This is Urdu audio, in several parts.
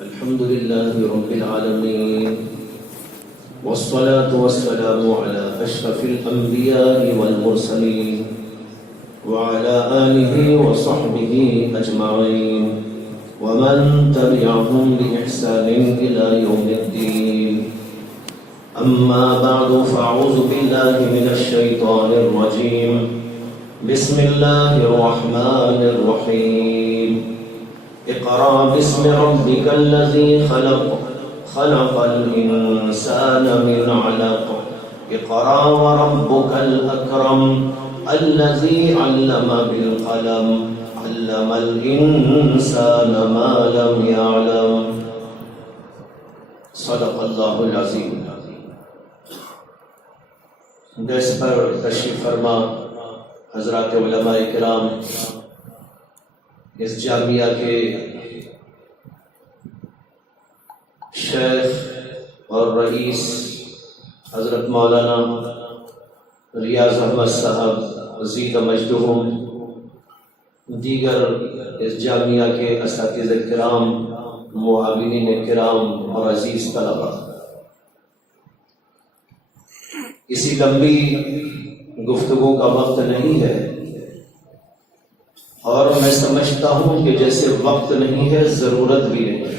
الحمد لله رب العالمين والصلاة والسلام على أشرف الأنبياء والمرسلين وعلى آله وصحبه أجمعين ومن تبعهم بإحسان إلى يوم الدين. أما بعد فأعوذ بالله من الشيطان الرجيم. بسم الله الرحمن الرحيم. اقرأ باسم ربك الذي خلق الإنسان من علق. اقرأ وربك الأكرم الذي علم بالقلم علم الإنسان ما لم يعلم. صدق اللہ العظیم. دس پر تشریف فرما حضرات علماء کرام، اس جامعہ کے شیخ اور رئیس حضرت مولانا ریاض احمد صاحب زید مجدہم، دیگر اس جامعہ کے اساتذہ کرام، معاونین کرام اور عزیز طلبہ، کسی لمبی گفتگو کا وقت نہیں ہے، اور میں سمجھتا ہوں کہ جیسے وقت نہیں ہے ضرورت بھی نہیں ہے،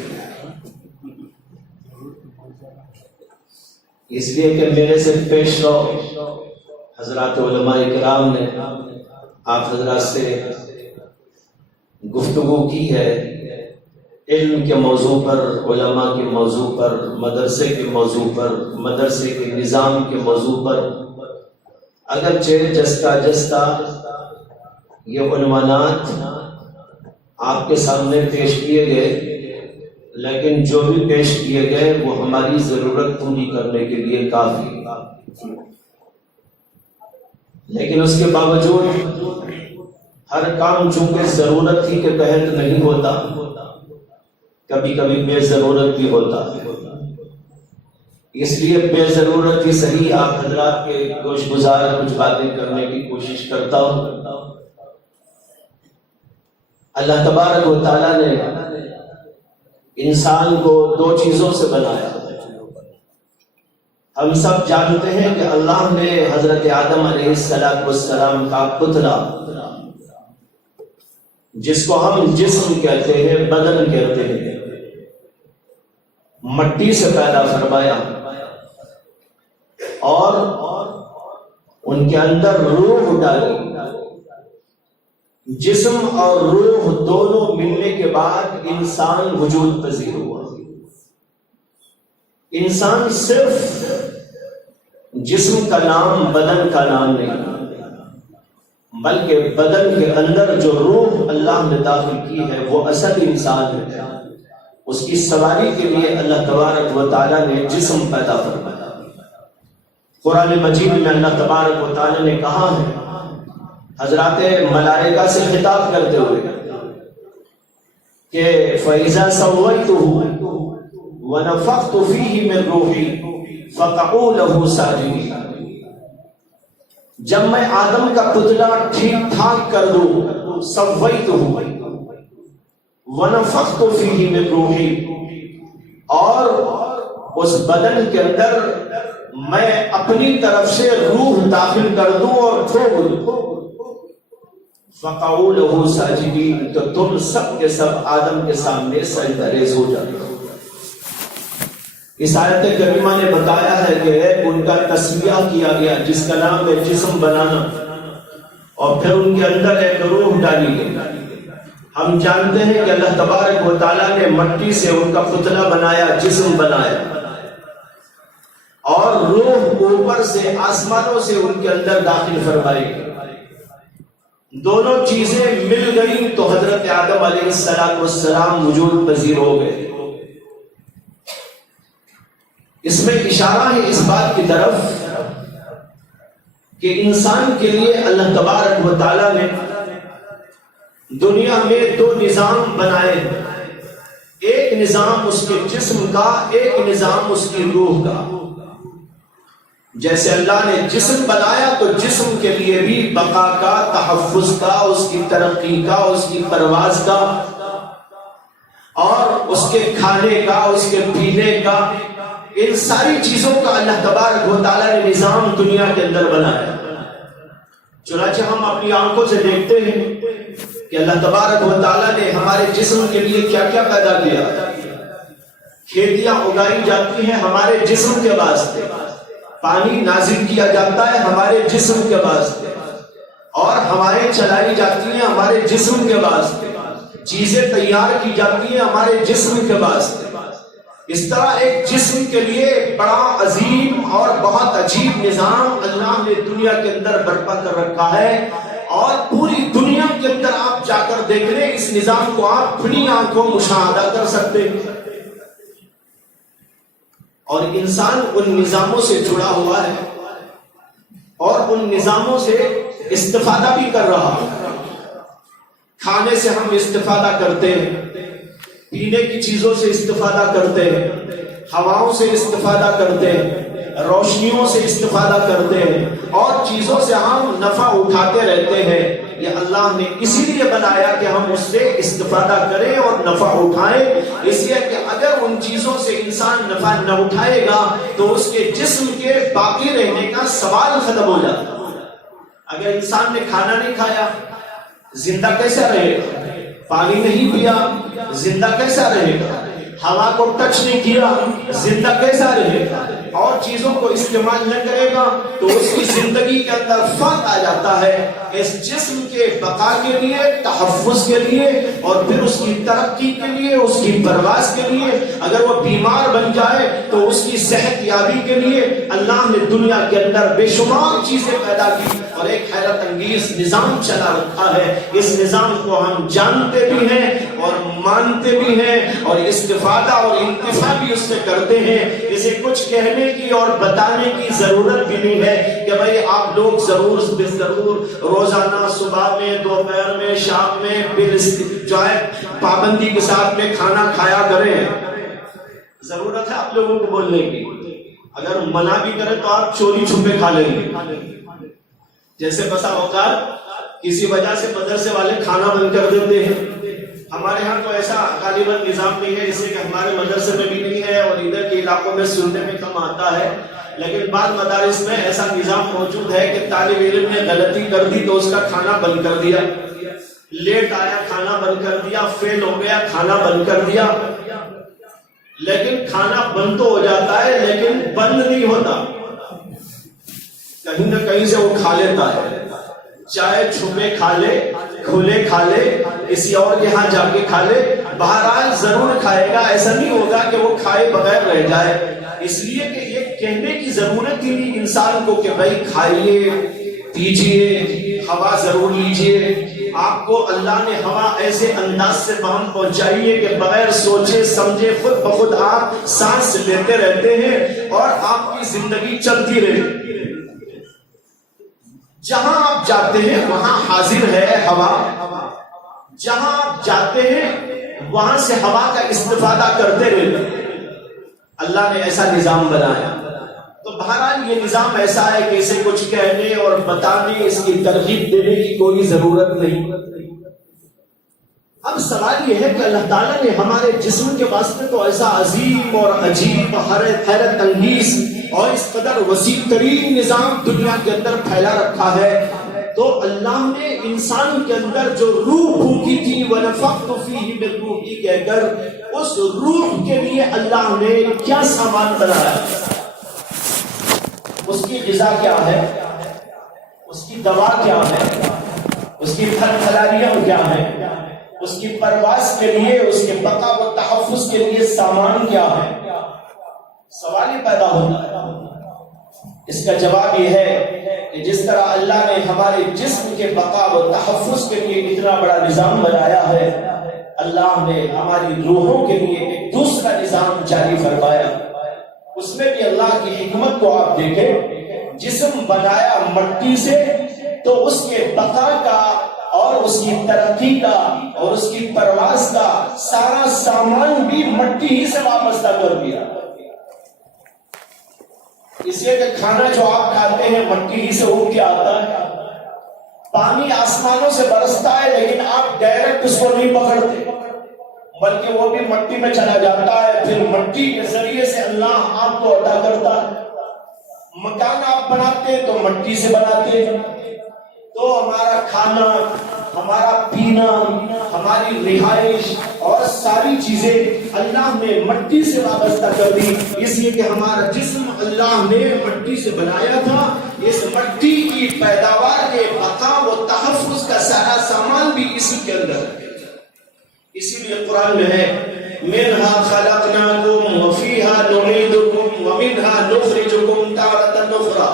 اس لیے کہ میرے سے پیش رو حضرات علماء کرام نے آپ حضرات سے گفتگو کی ہے علم کے موضوع پر، علماء کے موضوع پر، مدرسے کے موضوع پر، مدرسے کے نظام کے موضوع پر. اگرچہ جستا جستا یہ عنوانات آپ کے سامنے پیش کیے گئے، لیکن جو بھی پیش کیے گئے وہ ہماری ضرورت پوری کرنے کے لیے کافی، لیکن اس کے باوجود ہر کام چونکہ ضرورت ہی کے تحت نہیں ہوتا، کبھی کبھی بے ضرورت بھی ہوتا ہے، اس لیے بے ضرورت ہی صحیح آپ حضرات کے گوش گزار کچھ باتیں کرنے کی کوشش کرتا ہوں. اللہ تبارک و تعالیٰ نے انسان کو دو چیزوں سے بنایا. ہم سب جانتے ہیں کہ اللہ نے حضرت آدم علیہ السلام کا پتلا، جس کو ہم جسم کہتے ہیں، بدن کہتے ہیں، مٹی سے پیدا فرمایا اور ان کے اندر روح ڈالی. جسم اور روح دونوں ملنے کے بعد انسان وجود پذیر ہوا. انسان صرف جسم کا نام، بدن کا نام نہیں، بلکہ بدن کے اندر جو روح اللہ نے داخل کی ہے وہ اصل انسان ہے. اس کی سواری کے لیے اللہ تبارک و تعالیٰ نے جسم پیدا فرمایا. قرآن مجید میں اللہ تبارک و تعالیٰ نے کہا ہے حضرات ملائکہ سے خطاب کرتے ہوئے کہ فَإِذَا سَوَّيْتُهُ وَنَفَخْتُ فِيهِ مِن رُوحِي فَقَعُوا لَهُ سَاجِدِينَ. جب میں آدم کا پتلا ٹھیک ٹھاک کر دوں، سَوَّيْتُهُ وَنَفَخْتُ فِيهِ مِن رُوحِي، اور اس بدن کے اندر میں اپنی طرف سے روح داخل کر دوں اور ٹھوک دوں، فَقَعُوا لَهُ سَاجِدِينَ، تو تم سب کے سب آدم کے سامنے سجدہ ریز ہو جاتے ہو. اس آیت کریمہ نے بتایا ہے کہ ان کا تسمیہ کیا گیا جس کا نام ہے جسم بنانا، اور پھر ان کے اندر ایک روح ڈالی گئی. ہم جانتے ہیں کہ اللہ تبارک و تعالیٰ نے مٹی سے ان کا پتلا بنایا، جسم بنایا، اور روح اوپر سے آسمانوں سے ان کے اندر داخل فرمائی. دونوں چیزیں مل گئی تو حضرت آدم علیہ السلام وجود پذیر ہو گئے. اس میں اشارہ ہے اس بات کی طرف کہ انسان کے لیے اللہ تبارک و تعالیٰ نے دنیا میں دو نظام بنائے. ایک نظام اس کے جسم کا، ایک نظام اس کی روح کا. جیسے اللہ نے جسم بنایا تو جسم کے لیے بھی بقا کا، تحفظ کا، اس کی ترقی کا، اس کی پرواز کا، اور اس کے کھانے کا، اس کے پینے کا، ان ساری چیزوں کا اللہ تبارک و تعالیٰ نے نظام دنیا کے اندر بنایا۔ چنانچہ ہم اپنی آنکھوں سے دیکھتے ہیں کہ اللہ تبارک و تعالیٰ نے ہمارے جسم کے لیے کیا کیا پیدا کیا۔ کھیتیاں اگائی جاتی ہیں ہمارے جسم کے واسطے، پانی نازل کیا جاتا ہے ہمارے جسم کے واسطے، اور ہوائیں چلائی جاتی ہیں ہمارے جسم کے واسطے، چیزیں تیار کی جاتی ہیں ہمارے جسم کے واسطے۔ اس طرح ایک جسم کے لیے بڑا عظیم اور بہت عجیب نظام اللہ نے دنیا کے اندر برپا کر رکھا ہے، اور پوری دنیا کے اندر آپ جا کر دیکھ لیں، اس نظام کو آپ کھلی آنکھوں مشاہدہ کر سکتے ہیں، اور انسان ان نظاموں سے جڑا ہوا ہے اور ان نظاموں سے استفادہ بھی کر رہا ہے۔ کھانے سے ہم استفادہ کرتے ہیں، پینے کی چیزوں سے استفادہ کرتے ہیں، ہواؤں سے استفادہ کرتے ہیں، روشنیوں سے استفادہ کرتے ہیں، اور چیزوں سے ہم نفع اٹھاتے رہتے ہیں۔ یہ اللہ نے اسی لیے بنایا کہ ہم اس سے استفادہ کریں اور نفع اٹھائیں، اس لیے کہ اگر ان چیزوں سے انسان نفع نہ اٹھائے گا تو اس کے جسم کے باقی رہنے کا سوال ختم ہو جاتا ہے۔ اگر انسان نے کھانا نہیں کھایا زندہ کیسا رہے گا؟ پانی نہیں پیا زندہ کیسا رہے گا؟ ہوا کو ٹچ نہیں کیا زندہ کیسا رہے گا؟ اور چیزوں کو استعمال نہ کرے گا تو اس کی زندگی کے اندر فرق آ جاتا ہے۔ اس جسم کے بقا کے لیے، تحفظ کے لیے، اور پھر اس کی ترقی کے لیے، اس کی پرواز کے لیے، اگر وہ بیمار بن جائے تو اس کی صحت یابی کے لیے اللہ نے دنیا کے اندر بے شمار چیزیں پیدا کی اور ایک حیرت انگیز نظام چلا رکھا ہے۔ اس نظام کو ہم جانتے بھی ہیں اور مانتے بھی ہیں اور استفادہ اور انتفاع بھی اس سے کرتے ہیں۔ اسے کچھ کہنے کی اور بتانے کی ضرورت بھی نہیں ہے کہ بھئی آپ لوگ ضرور روزانہ صبح میں، دوپہر میں، شام میں جو ہے پابندی کے ساتھ میں کھانا کھایا کریں۔ ضرورت ہے آپ لوگوں کو بولنے کی؟ اگر منع بھی کریں تو آپ چوری چھپے کھا لیں گے۔ جیسے بسا اوقات کسی وجہ سے مدرسے والے کھانا بند کر دیتے ہیں۔ ہمارے ہاں تو ایسا غالباً نظام نہیں ہے، اس لیے کہ ہمارے مدرسے میں بھی نہیں ہے اور ادھر کے علاقوں میں سننے میں کم آتا ہے، لیکن بعض مدارس میں ایسا نظام موجود ہے کہ طالب علم نے غلطی کر دی تو اس کا کھانا بند کر دیا، لیٹ آیا کھانا بند کر دیا، فیل ہو گیا کھانا بند کر دیا۔ لیکن کھانا بند تو ہو جاتا ہے لیکن بند نہیں ہوتا، کہیں نہ کہیں سے وہ کھا لیتا ہے، چاہے چھپے کھا لے، کھلے کھا لے، کسی اور کے ہاں جا کے کھا لے، بہرحال ضرور کھائے گا۔ ایسا نہیں ہوگا کہ وہ کھائے بغیر رہ جائے، اس لیے کہ یہ کہنے کی ضرورت ہی نہیں انسان کو کہ بھائی کھائیے پیجیے، ہوا ضرور لیجیے۔ آپ کو اللہ نے ہوا ایسے انداز سے وہاں پہنچائی ہے کہ بغیر سوچے سمجھے خود بخود آپ سانس لیتے رہتے ہیں اور آپ کی زندگی چلتی رہے۔ جہاں آپ جاتے ہیں وہاں حاضر ہے ہوا، جہاں آپ جاتے ہیں وہاں سے ہوا کا استفادہ کرتے رہتے ہیں۔ اللہ نے ایسا نظام بنایا، تو بہرحال یہ نظام ایسا ہے کہ اسے کچھ کہنے اور بتانے، اس کی ترغیب دینے کی کوئی ضرورت نہیں۔ اب سوال یہ ہے کہ اللہ تعالیٰ نے ہمارے جسم کے واسطے تو ایسا عظیم اور عجیب حیرت انگیز اور اس قدر وسیع ترین نظام دنیا کے اندر پھیلا رکھا ہے، تو اللہ نے انسان کے اندر جو روح پھونکی تھی وَنَفَخْتُ فِيهِ مِن رُوحِي کہہ کر، اس روح کے لیے اللہ نے کیا سامان بنایا، اس کی غذا کیا ہے، اس کی دوا کیا ہے، اس کی پھل پھلاریاں کیا ہے، اس کی پرواز کے لیے، اس کے بقا و تحفظ کے لیے سامان کیا ہے۔ سوال یہ پیدا ہوتا ہے، اس کا جواب یہ ہے کہ جس طرح اللہ نے ہمارے جسم کے بقا و تحفظ کے لیے اتنا بڑا نظام بنایا ہے، اللہ نے ہماری روحوں کے لیے ایک دوسرا نظام جاری فرمایا۔ اس میں بھی اللہ کی حکمت کو آپ دیکھیں، جسم بنایا مٹی سے تو اس کے بقا کا اور اس کی ترقی کا اور اس کی پرواز کا سارا سامان بھی مٹی ہی سے وابستہ کر دیا۔ اس لیے کہ کھانا جو آپ کھاتے ہیں مٹی ہی سے اگ کے آتا ہے، پانی آسمانوں سے برستا ہے لیکن آپ ڈائریکٹ اس کو نہیں پکڑتے بلکہ وہ بھی مٹی میں چلا جاتا ہے، پھر مٹی کے ذریعے سے اللہ آپ کو عطا کرتا ہے۔ مکان آپ بناتے ہیں تو مٹی سے بناتے ہیں، تو ہمارا کھانا، ہمارا پینا، ہماری رہائش اور ساری چیزیں اللہ نے مٹی سے وابستہ کر دی، اس لیے کہ ہمارا جسم اللہ نے مٹی سے بنایا تھا۔ اس مٹی کی پیداوار کے بقا و تحفظ کا سارا سامان بھی اسی کے اندر ہے۔ اسی لیے قرآن میں ہے منہا خلقناکم وفیہا نعیدکم ومنہا نخرجکم تارۃ اخری،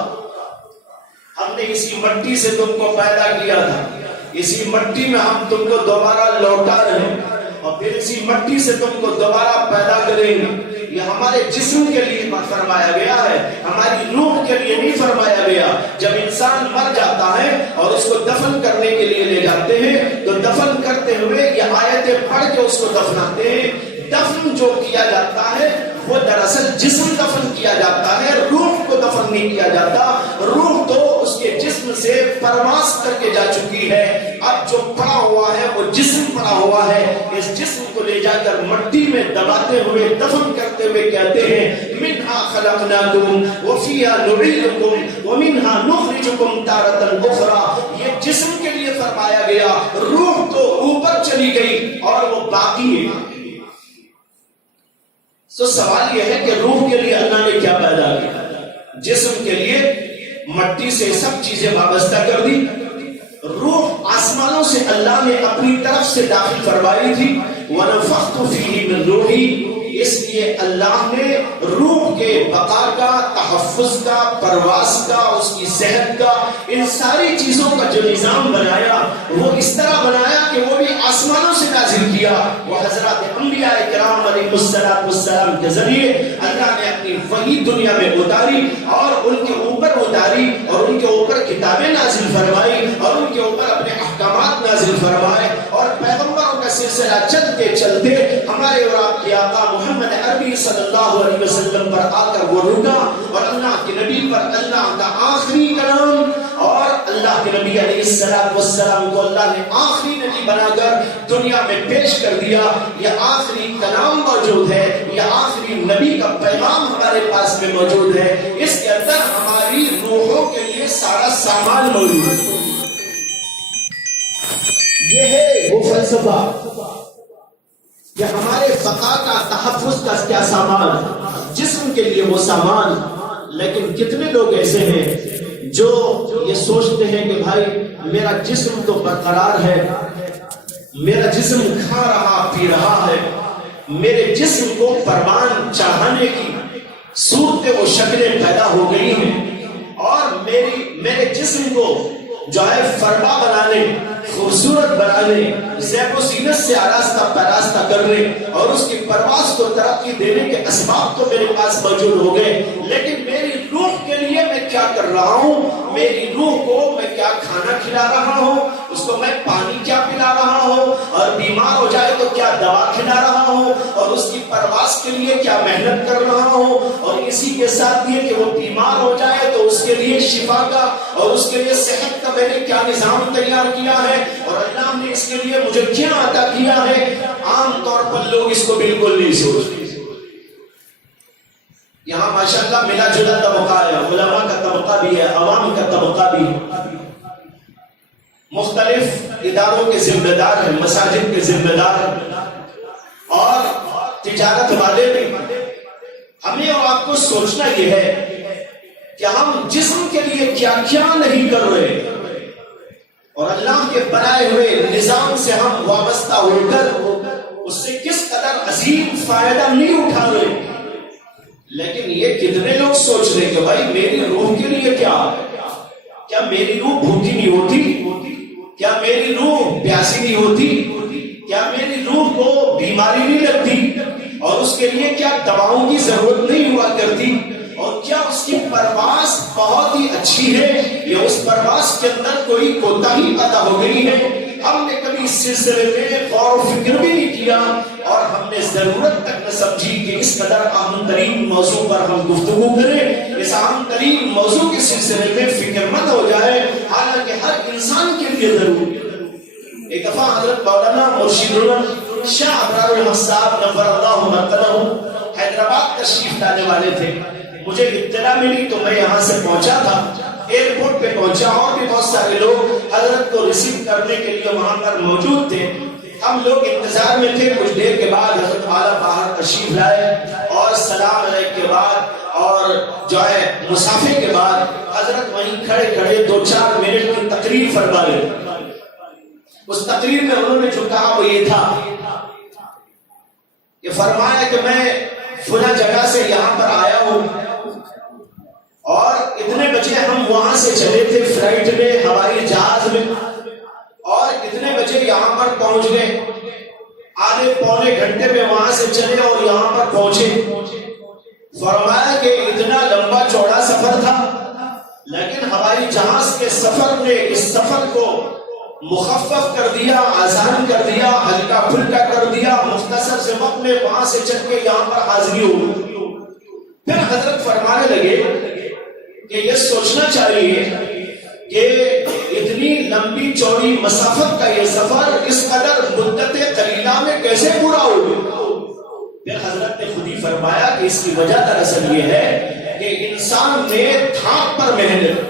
ہم نے اسی مٹی سے تم کو پیدا کیا تھا، اسی مٹی میں ہم تم کو دوبارہ لوٹا رہے ہیں اور پھر اسی مٹی سے تم کو دوبارہ پیدا کریں گے۔ یہ ہمارے جسم کے لیے فرمایا گیا ہے، ہماری روح کے لیے نہیں فرمایا گیا۔ جب انسان مر جاتا ہے اور اس کو دفن کرنے کے لیے لے جاتے ہیں تو دفن کرتے ہوئے یہ آیتیں پڑھ کے اس کو دفناتے ہیں۔ دفن جو کیا جاتا ہے وہ دراصل جسم دفن کیا جاتا ہے، روح کو دفن نہیں کیا جاتا۔ روح تو اس کے جسم سے پرواز کر کے جا چکی ہے، اب جو پڑا ہوا ہے وہ جسم پڑا ہوا ہے۔ اس جسم کو لے جا کر مٹی میں دباتے ہوئے دفن کرتے ہوئے کہتے ہیں منہا خلقناکم وفیہا نعیدکم ومنہا نخرجکم تارۃ اخری۔ یہ جسم کے لیے فرمایا گیا، روح تو اوپر چلی گئی اور وہ باقی ہے۔ تو سوال یہ ہے کہ روح کے لیے اللہ نے کیا پیدا کیا؟ جسم کے لیے مٹی سے سب چیزیں وابستہ کر دی، روح آسمانوں سے اللہ نے اپنی طرف سے داخل فرمائی تھی۔ وَنَفَخْتُ فِيهِ مِن رُوحِي، اس لیے اللہ نے روح کے بقا کا، تحفظ کا، پرواز کا، اس کی صحت کا، ان ساری چیزوں کا جو نظام بنایا وہ اس طرح بنایا کہ وہ بھی آسمانوں سے نازل کیا۔ وہ حضرات انبیاء کرام علیہ السلام کے ذریعے اللہ نے اپنی وحی دنیا میں اتاری اور ان کے اوپر اتاری اور ان کے اوپر کتابیں نازل فرمائی اور ان کے اوپر اپنے احکامات نازل فرمائے، اور پیغمبروں کا سلسلہ چلتے چلتے ہمارے اور آپ کے آقا محمد عربی صلی اللہ علیہ وسلم پر آ کر وہ رکا، اور اللہ کے نبی پر اللہ کا آخری کلام، اور اللہ کے نبی علیہ السلام کو اللہ نے آخری نبی بنا کر دنیا میں پیش کر دیا۔ یہ آخری کلام موجود ہے، یہ آخری نبی کا پیغام ہمارے پاس میں موجود ہے، اس کے اندر ہماری روحوں کے لیے سارا سامان موجود ہے۔ یہ ہے وہ فلسفہ کہ ہمارے بقا کا، تحفظ کا کیا سامان، جسم کے لیے وہ سامان۔ لیکن کتنے لوگ ایسے ہیں جو یہ سوچتے ہیں کہ بھائی میرا جسم تو برقرار ہے، میرا جسم کھا رہا پی رہا ہے، میرے جسم کو پروان چڑھانے کی صورتیں و شکلیں پیدا ہو گئی ہیں، اور میرے جسم کو جو ہے فرما بنانے، خوبصورت بنانے، زیب و زینت سے آراستہ پیراستہ کرنے اور اس کی پرواز کو ترقی دینے کے اسباب تو میرے پاس موجود ہو گئے، لیکن میری روح کے لیے میں کیا کر رہا ہوں؟ میری روح کو میں کیا کھانا کھلا رہا ہوں، اس کو میں پانی کیا پلا رہا ہوں، اور بیمار ہو جائے تو کیا دوا کھلا رہا ہوں، اور اس کی پرواز کے لیے کیا محنت کر رہا ہوں، اور اسی کے ساتھ یہ کہ وہ بیمار ہو جائے تو اس کے لیے شفا کا اور اس کے لیے صحت کا میں نے کیا نظام تیار کیا ہے، اور اللہ نے اس کے لیے مجھے کیا عطا کیا ہے۔ عام طور پر لوگ اس کو بالکل نہیں سوچتے۔ یہاں ماشاءاللہ ملا جلا طبقہ ہے، علماء کا طبقہ بھی ہے، عوام کا طبقہ بھی ہے، مختلف اداروں کے ذمہ دار ہیں، مساجد کے ذمہ دار ہیں، اور تجارت والے بھی۔ ہمیں اور آپ کو سوچنا یہ ہے کہ ہم جسم کے لیے کیا کیا نہیں کر رہے، اور اللہ کے بنائے ہوئے نظام سے ہم وابستہ ہو کر اس سے کس قدر عظیم فائدہ نہیں اٹھا رہے۔ لیکن یہ کتنے لوگ سوچ رہے کہ بھائی میری روح کے لیے کیا میری روح بھوکی نہیں ہوتی؟ کیا میری روح پیاسی نہیں ہوتی؟ کیا میری روح کو بیماری نہیں لگتی؟ اور اس کے لیے کیا دواؤں کی ضرورت نہیں ہوا کرتی؟ اور کیا اس کی پرواز بہت ہی اچھی ہے یا اس پرواز کے اندر کوئی کوتاہی پیدا ہو گئی ہے؟ ہم نے کبھی اس سلسلے میں غور و فکر بھی نہیں کیا، اور ہم نے ضرورت تک نہ سمجھی کہ اس قدر اہم ترین موضوع پر ہم گفتگو کریں. اس اہم ترین موضوع کے سلسلے میں فکر مند ہو جائے، حالانکہ ہر انسان کے لیے ضروری ہے. ایک دفعہ حضرت مولانا مرشد شاہ ابرار احمد صاحب نور اللہ مرکزہ حیدرآباد تشریف لانے والے تھے. مجھے اطلاع ملی تو میں یہاں سے پہنچا تھا، ایئرپورٹ پہ پہنچا، اور بھی بہت سارے لوگ حضرت کو ریسیو کرنے کے لیے وہاں پر موجود تھے. ہم لوگ انتظار میں تھے. کچھ دیر کے بعد حضرت والا باہر تشریف لائے اور سلام علیکم کے بعد اور جو ہے مسافے کے بعد حضرت وہیں کھڑے کھڑے 2-4 منٹ کی تقریر فرما رہے. اس تقریر میں انہوں نے جو کہا وہ یہ تھا کہ فرمایا کہ میں فلاں جگہ سے یہاں پر آیا ہوں اور اتنے بجے ہم وہاں سے چلے تھے فلائٹ میں، ہوائی جہاز میں، اور اتنے بجے یہاں پر پہنچ گئے. آدھے پونے گھنٹے میں وہاں سے چلے اور یہاں پر پہنچے. فرمایا کہ اتنا لمبا چوڑا سفر تھا، لیکن ہوائی جہاز کے سفر نے اس سفر کو مخفف کر دیا، آسان کر دیا، ہلکا پھلکا کر دیا. مختصر سے وقت میں وہاں سے چل کے یہاں پر حاضری ہو. پھر حضرت فرمانے لگے کہ یہ سوچنا چاہیے کہ اتنی لمبی چوڑی مسافت کا یہ سفر اس قدر مدت قلیلہ میں کیسے پورا ہو. پھر حضرت نے خود ہی فرمایا کہ اس کی وجہ دراصل یہ ہے کہ انسان نے دھاپ پر محنت،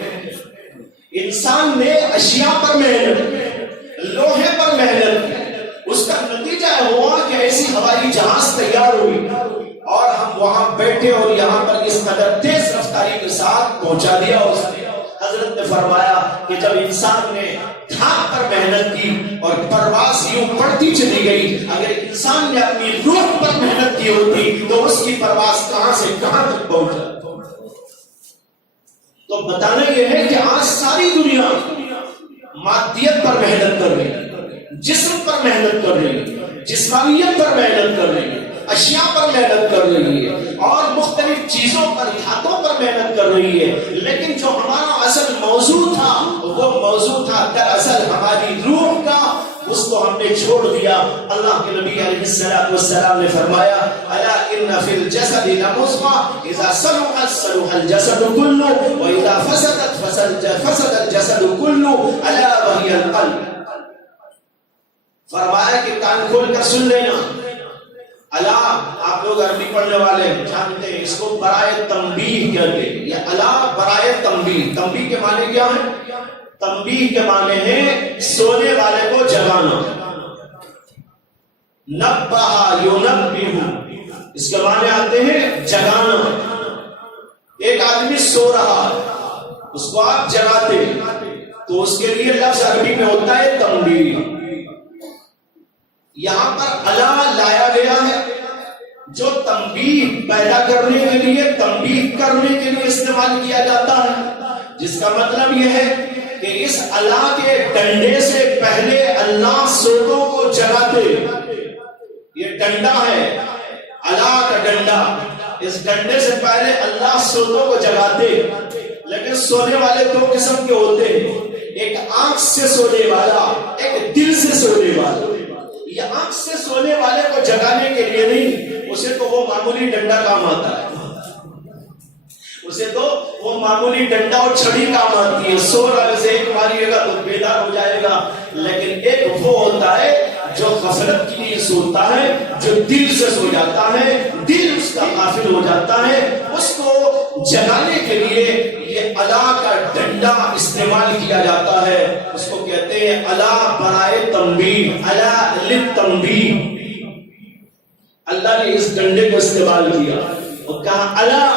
انسان نے اشیاء پر محنت، لوہے پر محنت، اس کا نتیجہ ہوا کہ ایسی ہوائی جہاز تیار ہوئی اور ہم وہاں بیٹھے اور یہاں پر اس قدر تیز رفتاری کے ساتھ پہنچا دیا. حضرت نے فرمایا کہ جب انسان نے دھاپ پر محنت کی اور پرواز یوں بڑھتی چلی گئی، اگر انسان نے اپنی روح پر محنت کی ہوتی تو اس کی پرواز کہاں سے کہاں تک پہنچا. تو بتانا یہ ہے کہ آج ساری دنیا مادیت پر محنت کر رہی ہے، جسم پر محنت کر رہی ہے، جسمانیت پر محنت کر رہی ہے، اشیاء پر محنت کر رہی ہے اور مختلف چیزوں پر، دھاتوں پر محنت کر رہی ہے. لیکن جو ہمارا اصل موضوع تھا وہ موضوع تھا دراصل ہماری روح کا، اس کو ہم نے چھوڑ دیا. اللہ کے نبی علیہ السلام نے فرمایا الا ان فی الجسد لمضغۃ اذا صلحت صلح الجسد كله واذا فسدت فسد الجسد كله الا وهي القلب. فرمایا کہ کان کھول کر سن لینا. الا، آپ لوگ عربی پڑھنے والے جانتے ہیں اس کو برائے تنبیہ کہتے ہیں. یہ الا برائے تنبیہ. تنبیہ کے معنی کیا ہے؟ تنبیہ کے معنی ہے سونے والے کو جگانا. نبہ ینبہ، اس کے معنی آتے ہیں جگانا. ایک آدمی سو رہا، اس کو آپ جگاتے تو اس کے لیے لفظ عربی میں ہوتا ہے تنبیہ. یہاں پر الا لایا گیا ہے جو تنبیہ پیدا کرنے کے لیے، تنبیہ کرنے کے لیے استعمال کیا جاتا ہے، جس کا مطلب یہ ہے کہ اس الا کے ڈنڈے سے پہلے اللہ سوتوں کو جگاتے. یہ ڈنڈا ہے، الا کا ڈنڈا، اس ڈنڈے سے پہلے اللہ سوتوں کو جگاتے. لیکن سونے والے دو قسم کے ہوتے ہیں، ایک آنکھ سے سونے والا، ایک دل سے سونے والا. یہ آنکھ سے سونے والے کو جگانے کے لیے نہیں، اسے تو وہ معمولی ڈنڈا کام آتا ہے، اسے تو وہ معمولی ڈنڈا اور چھڑی کام آتی ہے. سو رہے سے ایک ماریے گا تو بیدار ہو جائے گا. لیکن ایک وہ ہوتا ہے جو غفلت کے لیے سوتا ہے، جو دل سے سو جاتا ہے، دل اس کا غافل ہو جاتا ہے. اس کو جگانے کے لیے یہ الا کا ڈنڈا استعمال کیا جاتا ہے. اس کو کہتے ہیں الا برائے تنبیہ، الا للتنبیہ. اللہ نے اس ڈنڈے کو استعمال کیا اور کہا الا،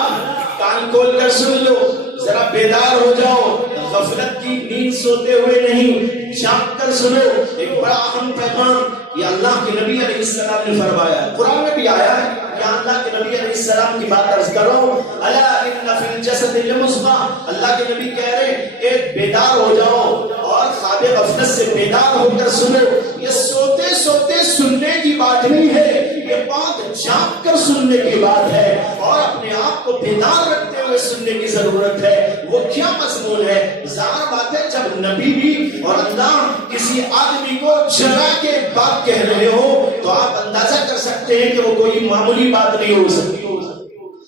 کان کھول کر سن لو، ذرا بیدار ہو جاؤ. غفلت کی نیند سوتے ہوئے نہیں، جاگ کر سنو. ایک بڑا اہم پیغام یہ اللہ کے نبی علیہ السلام نے فرمایا. قرآن میں بھی آیا ہے، یہاں اللہ کے نبی علیہ السلام کی بات عرض کرو. الا ان فی الجسد لمضغۃ، اللہ کے نبی کہہ رہے ہیں کہ بیدار ہو جاؤ اور خواب غفلت سے بیدار ہو کر سنو. یہ سوتے سوتے سننے کی بات نہیں ہے، یہ بات جاگ کر سننے کی بات ہے اور اپنے آپ کو بیدار رکھتے ہوئے سننے کی ضرورت ہے. وہ کیا مضمون ہے؟ ظاہر بات ہے جب نبی بھی اور اللہ کسی آدمی کو جگا کے بات کہہ رہے ہو تو آپ اندازہ کر سکتے سمجھتے ہیں کہ وہ کوئی معمولی بات نہیں ہو سکتی.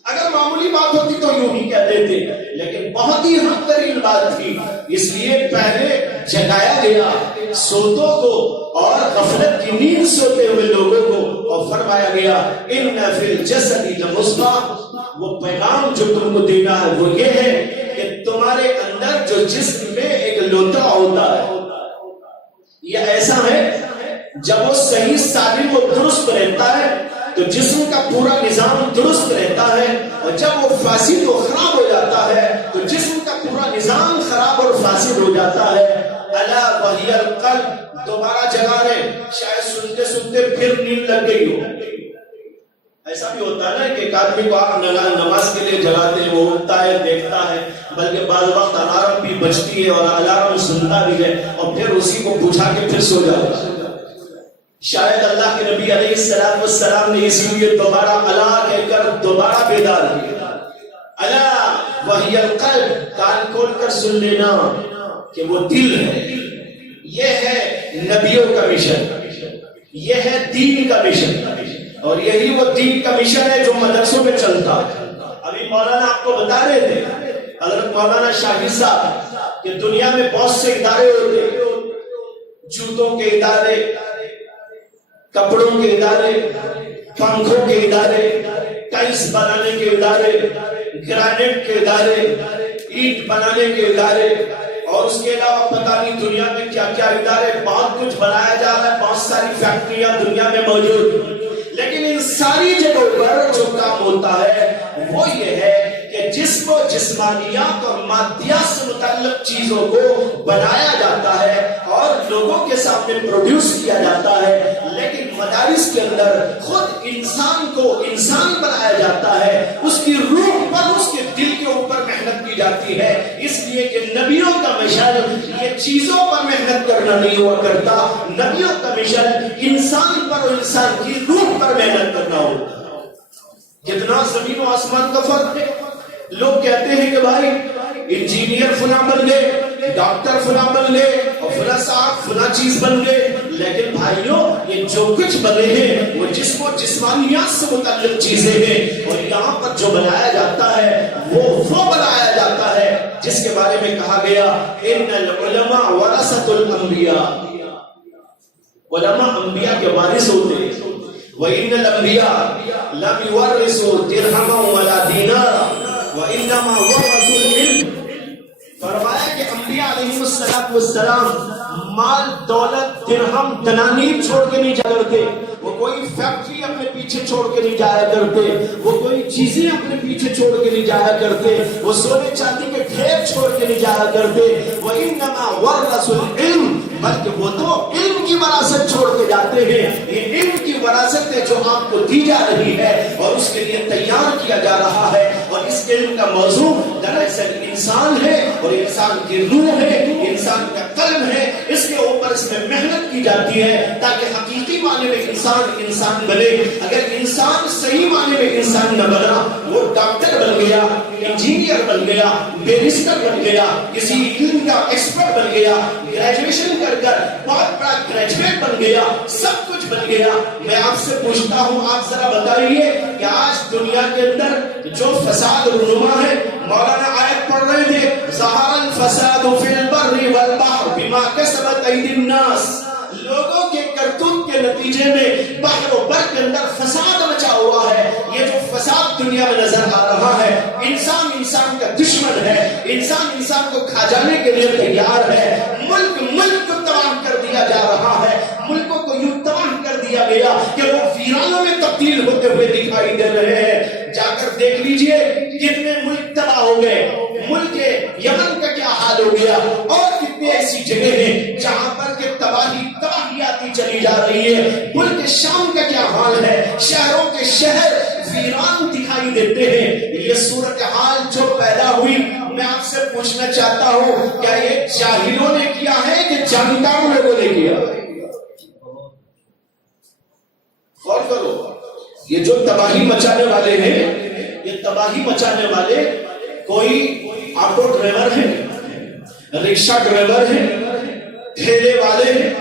اگر معمولی بات ہوتی تو یوں ہی کہہ دیتے, لیکن بہت ہی اہم ترین بات تھی, اس لیے پہلے جگایا گیا سوتوں کو اور غفلت کی نیند سوتے ہوئے لوگوں کو, اور فرمایا گیا ان فی الجسد لمضغہ. وہ پیغام جو تم کو دینا ہے وہ یہ ہے کہ تمہارے اندر جو جسم میں ایک لوتھڑا ہوتا ہے, یہ ایسا ہے جب وہ صحیح سالم و درست رہتا ہے تو جسم کا پورا نظام درست رہتا ہے, اور جب وہ فاسد و خراب ہو جاتا ہے تو جسم کا پورا نظام خراب اور فاسد ہو جاتا ہے. الا وہی القلب, دوبارہ جگا رہے, شاید سنتے سنتے پھر نیند لگ گئی ہو. ایسا بھی ہوتا ہے نا کہ ایک آدمی کو آپ نماز کے لیے جگاتے ہیں, وہ اٹھتا ہے, دیکھتا ہے, بلکہ بعض وقت الارم بھی بجتی ہے اور الارم سنتا بھی ہے, اور پھر اسی کو بجھا کے پھر سو جاتا ہے. شاید اللہ کے نبی علیہ السلام نے اسی لیے دوبارہ الا کہہ کر دوبارہ بیدار کیا. الا وہی القلب, کان کھول کر سن لینا کہ وہ دل ہے. یہ ہے نبیوں کا مشن, یہ ہے دین کا مشن, اور یہی وہ دین کا مشن ہے جو مدرسوں میں چلتا ہے. ابھی مولانا آپ کو بتا رہے تھے, حضرت مولانا شاہد صاحب, کہ دنیا میں بہت سے ادارے ہوتے ہیں, جوتوں کے ادارے, کپڑوں کے ادارے, پنکھوں کے ادارے, ٹائلس بنانے کے ادارے, گرانیٹ کے ادارے, اینٹ بنانے کے ادارے, اور اس کے علاوہ پتہ نہیں دنیا میں کیا کیا ادارے, بہت کچھ بنایا جا رہا ہے, بہت ساری فیکٹریاں دنیا میں موجود ہیں. لیکن ان ساری جگہوں پر جو کام ہوتا ہے وہ یہ ہے کہ جسم و جسمانیات اور مادیات سے متعلق چیزوں کو بنایا جاتا ہے اور لوگوں کے سامنے پروڈیوس کیا جاتا ہے. لیکن مدارس کے اندر خود انسان کو انسان بنایا جاتا ہے, اس کی روح پر, اس کے دل کے اوپر محنت کی جاتی ہے. اس لیے کہ نبیوں کا مشن یہ چیزوں پر محنت کرنا نہیں ہوا کرتا, نبیوں کا مشن انسان پر اور انسان کی روح پر محنت کرنا ہوتا. کتنا زمین و آسمان کا فرق ہے. لوگ کہتے ہیں کہ بھائی انجینئر فلاں بن گئے, ڈاکٹر فلاں بن گئے, اور فلاں صاحب فلاں چیز بن گئے, لیکن بھائیوں یہ جو کچھ بنے ہیں وہ جسم و جسمانیات سے متعلق چیزیں ہیں, اور یہاں پر جو بنایا جاتا ہے وہ بنایا جاتا ہے جس کے بارے میں کہا گیا ان العلماء ورثۃ الانبیاء, علماء انبیاء کے وارث ہوتے ہیں. وَإِنَّ الْأَنْبِيَاءَ لَمْ يُوَرِّثُوا دِرْهَمًا وَلَا دِينَارًا وَإِنَّمَا وَرَثُوا الْعِلْمَ. فرمایا کہ انبیاء علیہ السلام مال دولت درہم دنانیر چھوڑ کے نہیں جایا کرتے, وہ کوئی فیکٹری اپنے پیچھے چھوڑ کے نہیں جایا کرتے, وہ کوئی چیزیں اپنے پیچھے چھوڑ کے نہیں جایا کرتے, وہ سونے چاندی کے ڈھیر چھوڑ کے نہیں جایا کرتے. وَإِنَّمَا وَرَثُوا الْعِلْمَ, بلکہ وہ تو علم کی وراثت چھوڑ کے جاتے ہیں. یہ علم کی وراثت ہے جو آپ کو دی جا رہی ہے اور اس کے لیے تیار کیا جا رہا ہے, اور اس علم کا موضوع دراصل انسان ہے, اور انسان کی روح ہے, انسان کا قلب ہے. اس کے اوپر اس میں محنت کی جاتی ہے تاکہ حقیقی معنی میں انسان بنے. اگر انسان صحیح معنی میں انسان نہ بنا, وہ ڈاکٹر بن گیا, انجینئر بن گیا, بیرسٹر بن گیا, کسی علم کا ایکسپرٹ بن گیا, گریجویشن کر کر بہت بڑا گریجویٹ بن گیا, سب کچھ بن گیا. میں آپ سے پوچھتا ہوں, آپ ذرا بتائیے کہ آج دنیا کے اندر جو فساد رونما ہے, مولانا آیت پڑھ رہے تھے, ظہر الفساد فی البر والبحر بما کسبت ایدی الناس, لوگوں کے کرتوت کے نتیجے میں بحر و بر کے اندر فساد مچا ہوا ہے. یہ جو فساد دنیا میں نظر آ رہا ہے, انسان کا دشمن ہے, انسان کو کھا جانے کے لیے تیار ہے. ملک کو تباہ کر دیا جا رہا ہے, ملکوں کو یوں تباہ کر دیا گیا کہ وہ ویرانوں میں تبدیل ہوتے ہوئے دکھائی دے رہے ہیں. جا کر دیکھ لیجئے کتنے ملک تباہ ہو گئے, ملک یمن کا کیا حال ہو گیا, اور کتنے ایسی جگہ ہیں جہاں پر کہ تباہی آتی چلی جا رہی ہے. ملک شام کا کیا حال ہے, شہروں کے شہر ویران دکھائی دیتے ہیں. یہ صورتحال جو پیدا ہوئی, میں آپ سے پوچھنا چاہتا ہوں, کیا یہ جاہلوں نے کیا ہے کہ جانکار لوگوں نے کیا؟ غور کرو. یہ جو تباہی مچانے والے ہیں, یہ تباہی مچانے والے کوئی آٹو ڈرائیور ہیں, رکشہ ڈرائیور ہیں, ٹھیلے والے ہیں,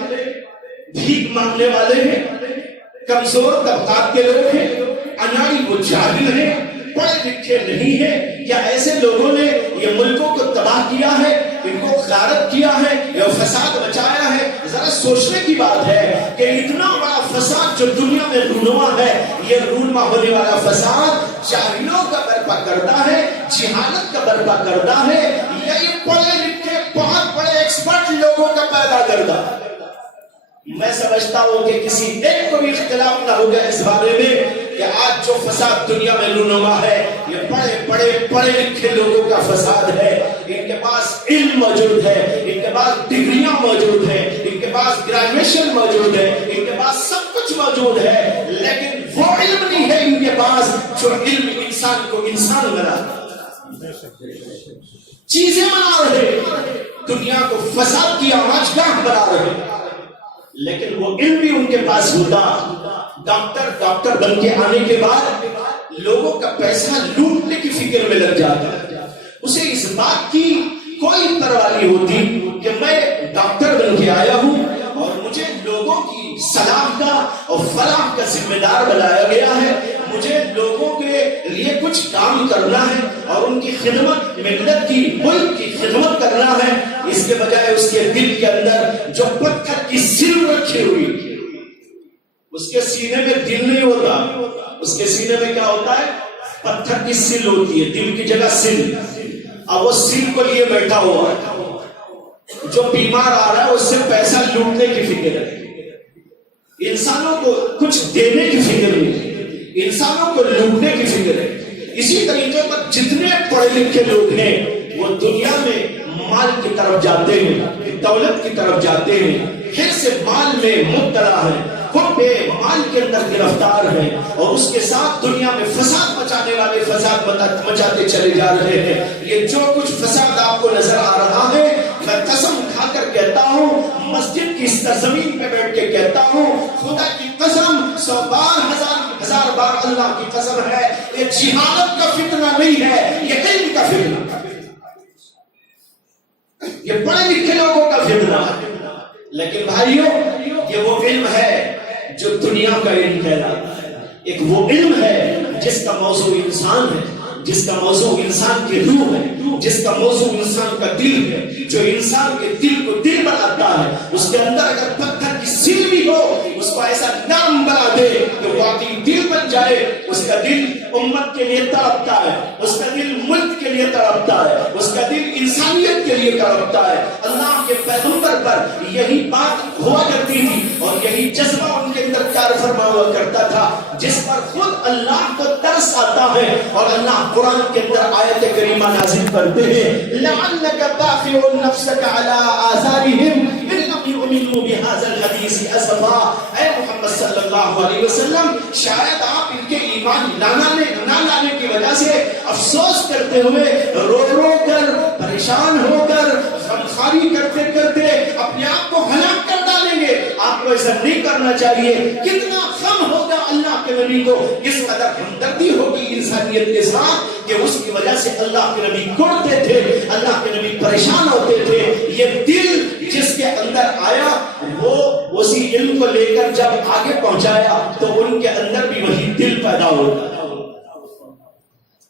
بھیک مانگنے والے ہیں, کمزور طبقات کے لوگ ہیں، اناڑی وہ جاہل ہیں، پڑھے لکھے نہیں ہیں. کیا ایسے لوگوں نے یہ ملکوں کو تباہ کیا ہے، ان کو غارت کیا ہے، یہ فساد مچایا ہے؟ ذرا سوچنے کی بات ہے کہ اتنا بڑا فساد جو دنیا میں رونما ہے، یہ رونما ہونے والا فساد جاہلوں کا برپا کرتا ہے، جہالت کا برپا کرتا ہے، یا یہ پڑھے لکھے بہت بڑے ایکسپرٹ لوگوں کا پیدا کرتا ہے؟ میں سمجھتا ہوں کہ کسی ایک کو بھی اختلاف نہ ہوگا اس بارے میں کہ آج جو فساد دنیا میں رونما ہے یہ پڑھے لکھے لوگوں کا فساد ہے. ان کے پاس علم موجود ہے، ان کے پاس ڈگریاں موجود ہیں، ان کے پاس گریجویشن موجود ہے، ان کے پاس سب کچھ موجود ہے، لیکن وہ علم نہیں ہے ان کے پاس جو علم انسان کو انسان بنا. چیزیں بنا رہے، دنیا کو فساد کی آماجگاہ بنا رہے، لیکن وہ علم بھی ان کے پاس ہوتا. ڈاکٹر بن کے آنے کے بعد لوگوں کا پیسہ لوٹنے کی فکر میں لگ جاتا، اسے اس بات کی کوئی پرواہ نہیں ہوتی کہ میں ڈاکٹر بن کے آیا ہوں اور مجھے لوگوں کی صلاح کا اور فلاح کا ذمہ دار بنایا گیا ہے، مجھے لوگوں کے لیے کچھ کام کرنا ہے اور ان کی خدمت، ملت کی، ملک کی خدمت کرنا ہے. اس کے بجائے اس کے دل کے اندر جو پتھر کی سل رکھی ہوئی، اس کے سینے میں دل نہیں ہوتا، اس کے سینے میں کیا ہوتا ہے؟ پتھر کی سل ہوتی ہے، دل کی جگہ سل. اب وہ سل کو لیے بیٹھا ہوا ہے، جو بیمار آ رہا ہے اس سے پیسہ لوٹنے کی فکر ہے، انسانوں کو کچھ دینے کی فکر نہیں، انسانوں کو لوٹنے کی فکر ہے. اسی طریقے پر جتنے پڑھے لکھے لوگ ہیں وہ دنیا میں مال کی طرف جاتے ہیں، دولت کی طرف جاتے ہیں، پھر سے مال میں مبتلا ہیں، خود بے مال کے اندر گرفتار ہیں، اور اس کے ساتھ دنیا میں فساد مچانے والے فساد مچاتے چلے جا رہے ہیں. یہ جو کچھ فساد آپ کو نظر آ رہا ہے، میں قسم کھا کر کہتا ہوں، مسجد کی سرزمین پہ بیٹھ کے کہتا ہوں، خدا کی قسم 100 بار ہزار بار اللہ کی قسم ہے، یہ جہالت کا فتنہ نہیں ہے، یہ علم کا فتنہ، یہ پڑھے لکھے لوگوں کا فتنہ ہے. لیکن بھائیوں، یہ وہ علم ہے جو دنیا کا علم کہلاتا ہے. ایک وہ علم ہے جس کا موضوع انسان ہے، جس کا موضوع انسان کی روح ہے، جس کا موضوع انسان کا دل ہے، جو انسان کے دل کو دل بناتا ہے. اس کے اندر اگر پتھر کی سل بھی ہو، اس کو ایسا نام بنا دے کہ واقعی دل بن جائے. اس کا دل امت کے لیے تڑپتا ہے، اس کا دل ملک کے لیے تڑپتا ہے، اس کا دل انسانیت کے لیے تڑپتا ہے. اللہ کے پیغمبر پر یہی بات ہوا کرتی تھی اور یہی جذبہ ان کے اندر کار فرما ہوا کرتا تھا، جس پر خود اللہ کو ترس آتا ہے. اور اللہ قرآن کے اندر آیت کریمہ نازل کرتے ہیں، لَعَلَّكَ بَاخِعٌ نَفْسَكَ عَلَىٰ آثَارِهِمْ إِن لَّمْ يُؤْمِنُوا بِهَٰذَا الْحَدِيثِ أَسَفًا. اے محمد صلی اللہ علیہ وسلم، شاید آپ ان کے ایمان نہ لانے کی وجہ سے افسوس کرتے ہوئے، رو کر، پریشان ہو کر، غمخواری کرتے کرتے اپنے آپ کو ہلاک کر ڈالیں گے. آپ کو ایسا نہیں کرنا چاہیے. کتنا غم ہوگا اللہ کے نبی کو، اس قدر ہمدردی ہوگی انسانیت کے ساتھ کہ اس کی وجہ سے اللہ کے نبی گڑتے تھے، اللہ کے نبی پریشان ہوتے تھے. یہ دل جس کے اندر آیا، وہ اسی علم کو لے کر جب آگے پہنچایا تو ان کے اندر بھی وہی دل پیدا ہوتا.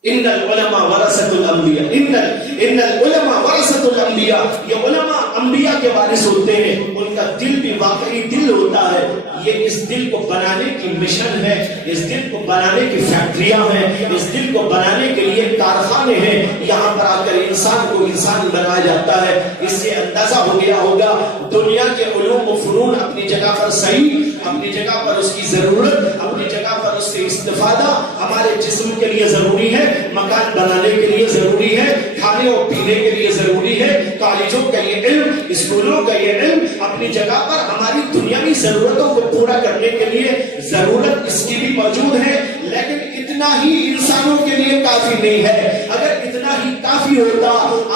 ان العلماء ورثۃ الانبیاء، ان العلماء ورثۃ الانبیاء. یہ علماء انبیاء کے وارث ہوتے ہیں، ان کا دل بھی واقعی دل ہوتا ہے. یہ اس دل کو بنانے کی مشن ہے، اس دل کو بنانے کی فیکٹریاں ہیں، اس دل کو بنانے کے لیے کارخانے ہیں. یہاں پر آ کر انسان کو انسان بنایا جاتا ہے. اس سے اندازہ ہو گیا ہوگا دنیا کے علوم و فنون اپنی جگہ پر صحیح، اپنی جگہ پر اس کی ضرورت، اپنی جگہ پر اس سے استفادہ ہمارے جسم کے لیے ضروری ہے، مکان بنانے کے لیے ضروری ہے، کھانے اور پینے کے لیے ضروری ہے. کالجوں کا یہ علم، اسکولوں کا یہ علم اپنی جگہ پر ہماری دنیاوی ضرورتوں کو پورا کرنے کے لیے ضرورت اس کی بھی موجود ہے. لیکن اتنا ہی انسانوں کے لیے کافی نہیں ہے. اگر اتنا ہی کافی ہوتا،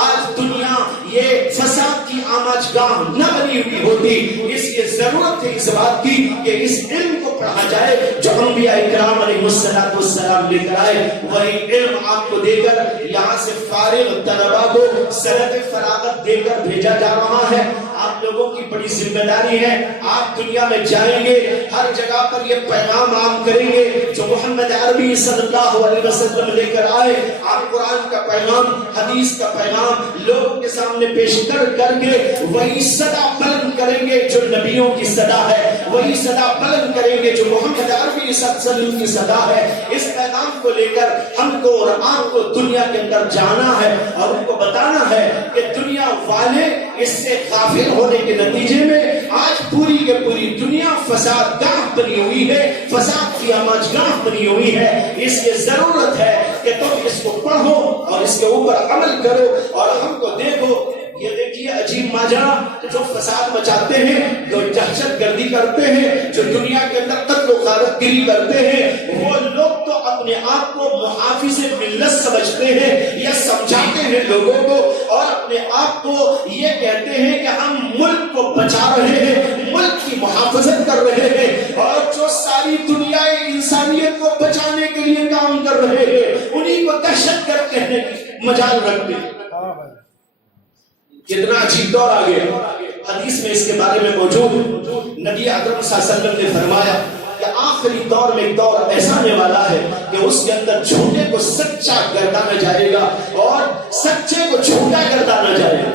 آج دنیا یہ فساد کی آماجگاہ نہ بنی ہوئی ہوتی. اس کی ضرورت ہے اس بات کی کہ اس علم کو پڑھا جائے جو انبیاء کرام علیہ السلام لے کر آئے. وہی علم آپ کو دے کر یہاں سے فارغ طلباء کو سند فراغت دے کر بھیجا جا رہا ہے. آپ لوگوں کی بڑی ذمہ داری ہے. آپ دنیا میں جائیں گے, ہر جگہ پر یہ پیغام عام کریں گے جو محمد عربی صلی اللہ علیہ وسلم لے کر آئے. آپ قرآن کا پیغام, حدیث کا پیغام لوگوں کے سامنے پیش کر کے وہی صدا بلند کریں گے جو نبیوں کی صدا ہے, وہی صدا بلند کریں گے جو محمد عربی صلی اللہ علیہ وسلم کی صدا ہے. اس پیغام کو لے کر ہم کو اور آپ کو دنیا کے اندر جانا ہے اور ان کو بتانا ہے کہ دنیا والے اس سے غافل ہونے کے نتیجے میں آج پوری کے پوری دنیا فساد گاہ بنی ہوئی ہے, فساد کی آماج گاہ بنی ہوئی ہے. اس کی ضرورت ہے کہ تم اس کو پڑھو اور اس کے اوپر عمل کرو اور ہم کو دیکھو. یہ دیکھیے عجیب ماجرا, جو فساد مچاتے ہیں, جو دہشت گردی کرتے ہیں, جو دنیا کے اندر قتل و غارت گری کرتے ہیں, وہ لوگ تو اپنے آپ کو محافظ ملت سمجھتے ہیں یا سمجھاتے ہیں لوگوں کو اور اپنے آپ کو یہ کہتے ہیں کہ ہم ملک کو بچا رہے ہیں, ملک کی محافظت کر رہے ہیں, اور جو ساری دنیا انسانیت کو بچانے کے لیے کام کر رہے ہیں انہیں کو دہشت گرد کہنے کی مجال رکھتے ہیں. کتنا عجیب دور آ گیا. حدیث میں اس کے بارے میں موجود نبی اکرم صلی اللہ علیہ وسلم نے فرمایا کہ آخری دور میں ایک دور ایسا آنے والا ہے کہ اس کے اندر جھوٹے کو سچا گردانا جائے گا اور سچے کو جھوٹا گردانا جائے گا.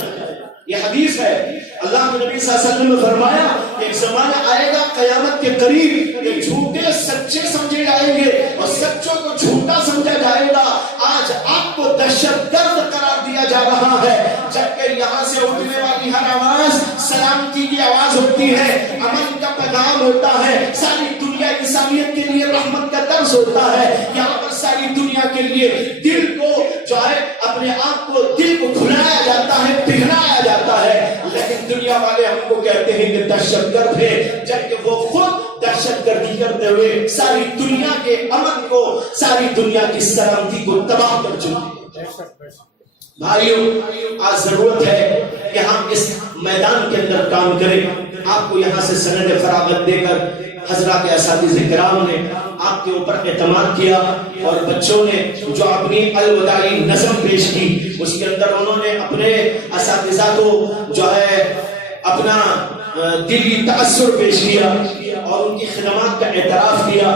یہ حدیث ہے. اللہ کے نبی صلی اللہ علیہ وسلم نے فرمایا کہ ایک زمانہ آئے گا قیامت کے قریب کہ جھوٹے سچے سمجھے جائیں گے اور سچوں کو جھوٹا سمجھا جائے گا. آج آپ کو دہشت گرد قرار دیا جا رہا ہے جبکہ یہاں سے اٹھنے والی ہر آواز سلامتی کی آواز ہوتی ہے, امن کا پیغام ہوتا ہے, ساری دنیا انسانیت کے لیے رحمت کا درس ہوتا ہے. یہاں پر ساری دنیا کے لیے دل کو جو ہے اپنے آپ کو دل کو کھلایا جاتا ہے, پگھلایا جاتا ہے. لیکن دنیا والے ہم کو کہتے ہیں کہ دہشت گرد ہے جبکہ وہ خود دہشت گردی کرتے ہوئے ساری دنیا کے امن کو, ساری دنیا کی سلامتی کو تباہ کر چکے ہیں. بھائیوں آج ضرورت ہے کہ ہم اس میدان کے اندر کام کریں. آپ کو یہاں سے سند فراغت دے کر حضرات اساتذہ کرام نے آپ کے اوپر اعتماد کیا اور بچوں نے جو اپنی الوداعی نظم پیش کی اس کے اندر انہوں نے اپنے اساتذہ کو جو ہے اپنا دلی تأثر پیش کیا اور ان کی خدمات کا اعتراف کیا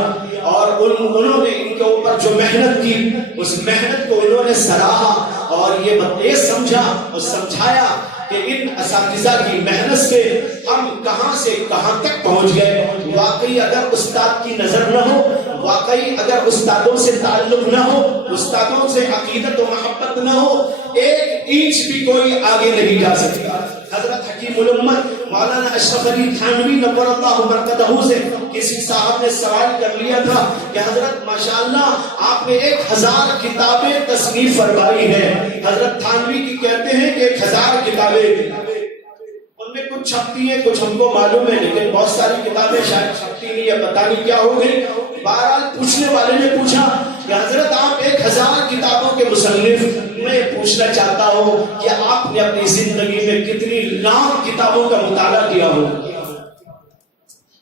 اور انہوں نے ان کے اوپر جو محنت کی اس محنت کو انہوں نے سراہا اور یہ سمجھا اور سمجھایا کہ ان اساتذہ کی محنت سے ہم کہاں سے کہاں تک پہنچ گئے. واقعی اگر استاد کی نظر نہ ہو, واقعی اگر استادوں سے تعلق نہ ہو, استادوں سے عقیدت و محبت نہ ہو, ایک انچ بھی کوئی آگے نہیں جا سکتا. حضرت حکیم الامت مولانا اشرف علی تھانوی نور اللہ برکتہ سے کسی صاحب نے سوال کر لیا تھا کہ حضرت ماشاءاللہ آپ نے 1000 کتابیں تصنیف فرمائی ہیں. حضرت تھانوی کی کہتے ہیں کہ 1000 کتابیں ان میں کچھ چھپتی ہیں, کچھ ہم کو معلوم ہے, لیکن بہت ساری کتابیں شاید چھپتی نہیں ہے, پتہ نہیں کیا ہو گئی. بہرحال پوچھنے والے نے پوچھا کہ حضرت آپ 1000 کتابوں کے مصنف, میں پوچھنا چاہتا ہوں کہ آپ نے اپنی زندگی میں کتنی لاکھ کتابوں کا مطالعہ کیا ہو.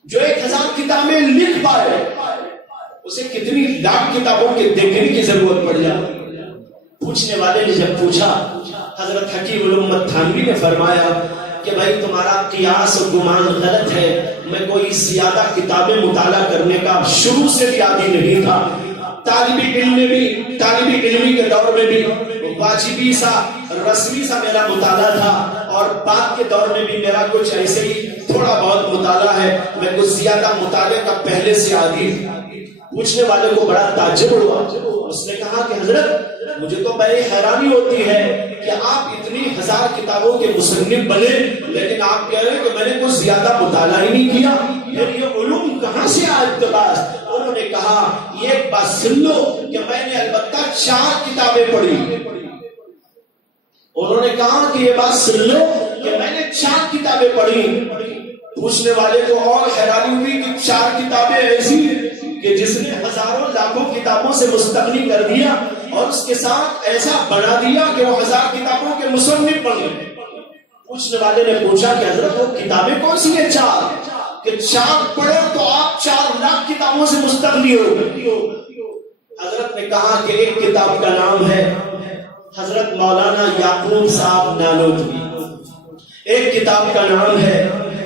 جو 1000 کتابیں لکھ پائے اسے کتنی لاکھ کتابوں کے دیکھنے کی ضرورت پڑ جائے. پوچھنے والے نے جب پوچھا, حضرت حکیم الامت تھانوی نے فرمایا کہ بھائی تمہارا قیاس و گمان غلط ہے, میں کوئی زیادہ کتابیں مطالعہ کرنے کا شروع سے بھی عادی نہیں تھا. طالب علمی کے دور میں بھی واجبی سا رسمی سا میرا مطالعہ تھا اور بعد کے دور میں بھی میرا کچھ ایسے ہی تھوڑا بہت مطالعہ ہے, میں کچھ زیادہ مطالعے کا پہلے سے عادی. پوچھنے والے کو بڑا تعجب ہوا. اس نے کہا کہ حضرت مجھے تو بڑی حیرانی ہوتی ہے کہ آپ اتنی 1000 کتابوں کے مصنف بنے لیکن آپ کہہ رہے ہیں کہ میں نے کچھ زیادہ مطالعہ ہی نہیں کیا, پھر یہ علوم کہاں سے آپ کے پاس؟ انہوں نے کہا یہ ایک بات سن لو کہ میں نے البتہ 4 کتابیں پڑھی. انہوں نے کہا کہ یہ بات سن لو کہ میں نے 4 کتابیں پڑھی. پوچھنے والے کو اور حیرانی ہوئی کہ 4 کتابیں ایسی کہ جس نے ہزاروں لاکھوں کتابوں سے مستغنی کر دیا اور اس کے ساتھ ایسا بنا دیا کہ وہ 1000 کتابوں کے مصنف بن گئے. پوچھنے والے نے پوچھا کہ حضرت وہ کتابیں کون سی ہیں 4 کہ 4 پڑھے تو آپ 4 لاکھ کتابوں سے مستغنی ہو گئے. حضرت نے کہا کہ ایک کتاب کا نام ہے حضرت مولانا یعقوب صاحب نانوتوی, ایک کتاب کا نام ہے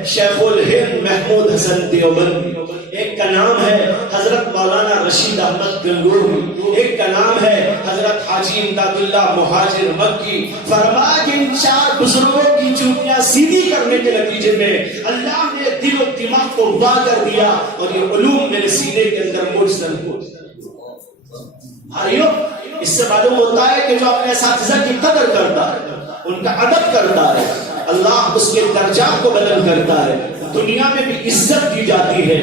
شیخ الہند محمود حسن دیوبندی، ایک کا نام ہے حضرت مولانا رشید احمد گنگوہی، ایک کا نام ہے حضرت حاجی امداد اللہ مہاجر مکی۔ فرمایا کہ ان چار بزرگوں کی چوٹیاں سیدھی کرنے کے نتیجے میں اللہ نے دل و دماغ کو وا کر دیا اور یہ علوم میرے سینے کے اندر مرسل ہو۔ بھائیو، اس سے معلوم ہوتا ہے کہ جو اپنے اساتذہ کی قدر کرتا ہے، ان کا ادب کرتا ہے، اللہ اس کے درجات کو بلند کرتا ہے، دنیا میں بھی عزت دی جاتی ہے،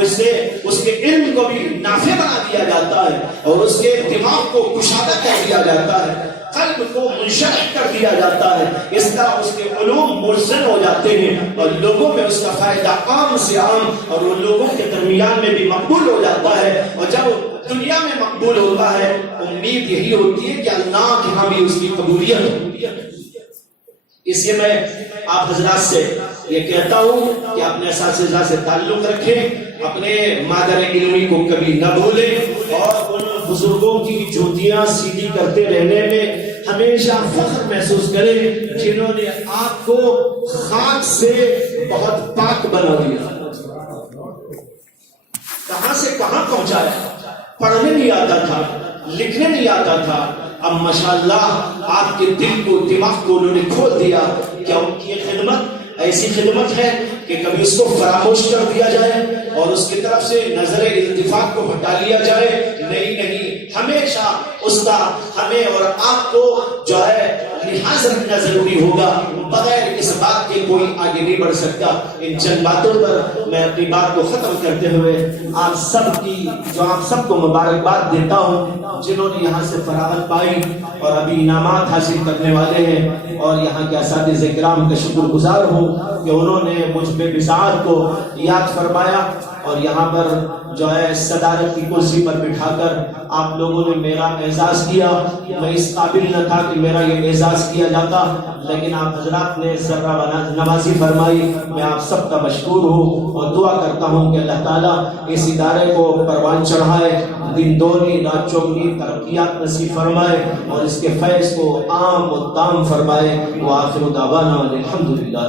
اس کے علم کو بھی نافع بنا دیا جاتا ہے اور اس کے دماغ کو کشادہ کر دیا جاتا ہے، قلب کو منشرح کر دیا جاتا ہے۔ اس طرح اس کے علوم مرسل ہو جاتے ہیں اور لوگوں میں اس کا فائدہ عام سے عام اور ان لوگوں کے درمیان میں بھی مقبول ہو جاتا ہے، اور جب دنیا میں مقبول ہوتا ہے امید یہی ہوتی ہے کہ اللہ کے ہاں بھی اس کی قبولیت ہوتی ہے۔ اس لیے میں آپ حضرات سے یہ کہتا ہوں کہ اپنے اساتذہ سے تعلق رکھیں، اپنے مادر علمی کو کبھی نہ بھولیں اور ان بزرگوں کی جوتیاں سیدھی کرتے رہنے میں ہمیشہ فخر محسوس کریں جنہوں نے آپ کو خاک سے بہت پاک بنا دیا، کہاں سے کہاں پہنچایا۔ پڑھنے نہیں آتا تھا، لکھنے نہیں آتا تھا، اب ماشاءاللہ آپ کے دل کو دماغ کو انہوں نے کھول دیا۔ کیا ان کی خدمت ایسی خدمت ہے کہ کبھی اس کو فراموش کر دیا جائے اور اس کی طرف سے نظر التفات کو ہٹا لیا جائے؟ نہیں، ہمیشہ اس کا ہمیں اور آپ کو جو ہے لحاظ رکھنا ضروری ہوگا، بغیر اس بات کے کوئی آگے نہیں بڑھ سکتا۔ ان چند باتوں پر میں اپنی بات کو ختم کرتے ہوئے آپ سب کو مبارکباد دیتا ہوں جنہوں نے یہاں سے فراغت پائی اور ابھی انعامات حاصل کرنے والے ہیں، اور یہاں کے اساتذہ کرام کا شکر گزار ہوں کہ انہوں نے مجھ پہ بساعت کو یاد فرمایا اور یہاں پر جو ہے صدارت کی کرسی پر بٹھا کر آپ لوگوں نے میرا اعزاز کیا۔ میں اس قابل نہ تھا کہ میرا یہ اعزاز کیا جاتا، لیکن آپ حضرات نے ذرہ نوازی فرمائی۔ میں آپ سب کا مشکور ہوں اور دعا کرتا ہوں کہ اللہ تعالیٰ اس ادارے کو پروان چڑھائے، دن دوگنی رات چوگنی ترقیات نصیب فرمائے اور اس کے فیض کو عام و تام فرمائے۔ وآخر دعوانا الحمدللہ۔